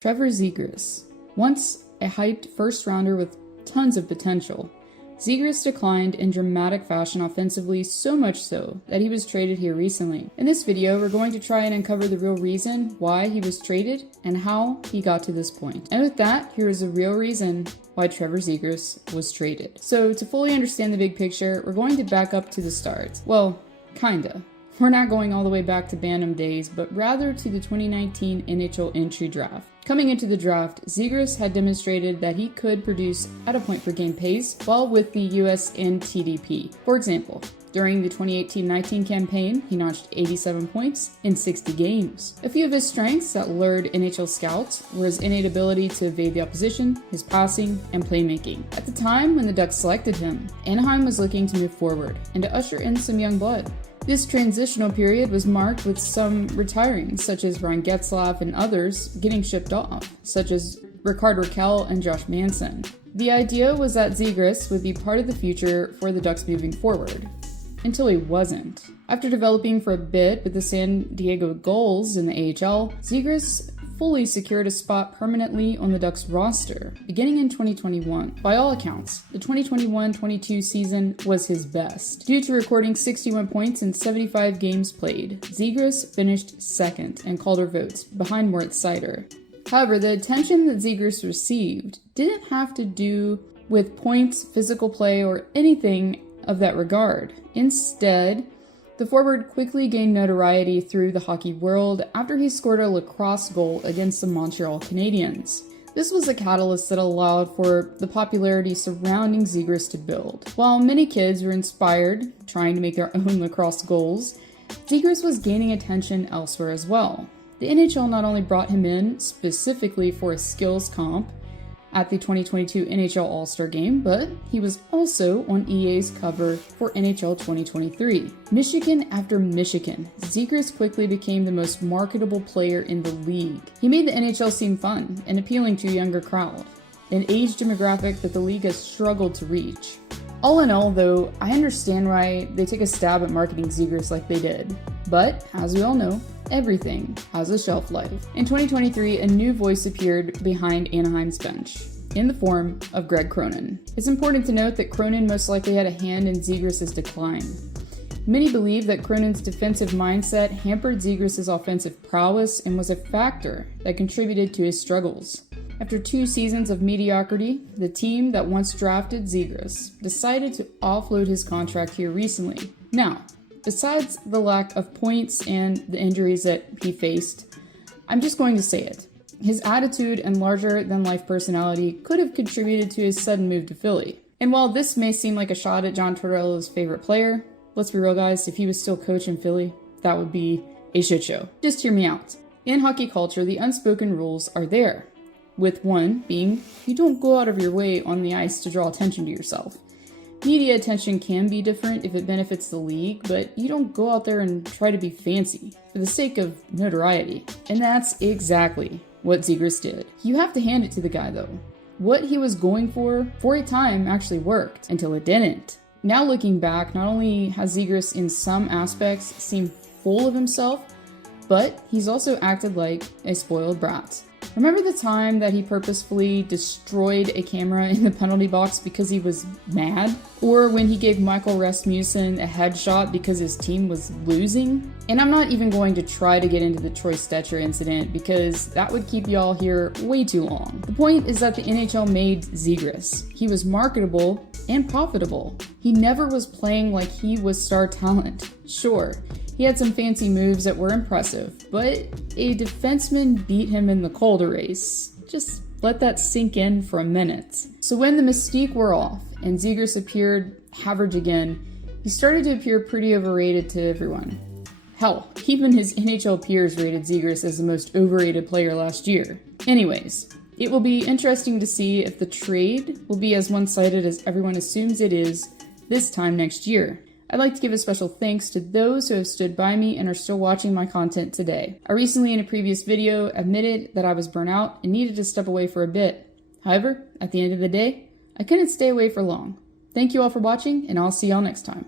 Trevor Zegras, once a hyped first rounder with tons of potential, Zegras declined in dramatic fashion offensively, so much so that he was traded here recently. In this video, we're going to try and uncover the real reason why he was traded and how he got to this point. And with that, here is the real reason why Trevor Zegras was traded. So to fully understand the big picture, we're going to back up to the start. Well, kinda. We're not going all the way back to Bantam days, but rather to the 2019 NHL entry draft. Coming into the draft, Zegras had demonstrated that he could produce at a point per game pace while with the US and TDP. For example, during the 2018-19 campaign, he notched 87 points in 60 games. A few of his strengths that lured NHL scouts were his innate ability to evade the opposition, his passing, and playmaking. At the time when the Ducks selected him, Anaheim was looking to move forward and to usher in some young blood. This transitional period was marked with some retiring, such as Ryan Getzlaf, and others getting shipped off, such as Rickard Rakell and Josh Manson. The idea was that Zegras would be part of the future for the Ducks moving forward, until he wasn't. After developing for a bit with the San Diego Gulls in the AHL, Zegras fully secured a spot permanently on the Ducks roster, beginning in 2021. By all accounts, the 2021-22 season was his best. Due to recording 61 points in 75 games played, Zegras finished second in Calder votes, behind Moritz Seider. However, the attention that Zegras received didn't have to do with points, physical play, or anything of that regard. Instead, the forward quickly gained notoriety through the hockey world after he scored a lacrosse goal against the Montreal Canadiens. This was a catalyst that allowed for the popularity surrounding Zegras to build. While many kids were inspired, trying to make their own lacrosse goals, Zegras was gaining attention elsewhere as well. The NHL not only brought him in specifically for a skills comp at the 2022 NHL All-Star Game, but he was also on EA's cover for NHL 2023. Michigan after Michigan, Zegras quickly became the most marketable player in the league. He made the NHL seem fun and appealing to a younger crowd, an age demographic that the league has struggled to reach. All in all, though, I understand why they took a stab at marketing Zegras like they did. But, as we all know, everything has a shelf life. In 2023, a new voice appeared behind Anaheim's bench, in the form of Greg Cronin. It's important to note that Cronin most likely had a hand in Zegras' decline. Many believe that Cronin's defensive mindset hampered Zegras' offensive prowess and was a factor that contributed to his struggles. After 2 seasons of mediocrity, the team that once drafted Zegras decided to offload his contract here recently. Now, besides the lack of points and the injuries that he faced, I'm just going to say it. His attitude and larger-than-life personality could have contributed to his sudden move to Philly. And while this may seem like a shot at John Tortorella's favorite player, let's be real guys, if he was still coach in Philly, that would be a shit show. Just hear me out. In hockey culture, the unspoken rules are there, with one being you don't go out of your way on the ice to draw attention to yourself. Media attention can be different if it benefits the league, but you don't go out there and try to be fancy for the sake of notoriety. And that's exactly what Zegras did. You have to hand it to the guy though. What he was going for a time actually worked, until it didn't. Now looking back, not only has Zegras in some aspects seemed full of himself, but he's also acted like a spoiled brat. Remember the time that he purposefully destroyed a camera in the penalty box because he was mad? Or when he gave Michael Rasmussen a headshot because his team was losing? And I'm not even going to try to get into the Troy Stecher incident because that would keep y'all here way too long. The point is that the NHL made Zegras. He was marketable and profitable. He never was playing like he was star talent. Sure, he had some fancy moves that were impressive, but a defenseman beat him in the Calder race. Just let that sink in for a minute. So when the mystique wore off and Zegras appeared average again, he started to appear pretty overrated to everyone. Hell, even his NHL peers rated Zegras as the most overrated player last year. Anyways, it will be interesting to see if the trade will be as one-sided as everyone assumes it is this time next year. I'd like to give a special thanks to those who have stood by me and are still watching my content today. I recently in a previous video admitted that I was burnt out and needed to step away for a bit. However, at the end of the day, I couldn't stay away for long. Thank you all for watching, and I'll see y'all next time.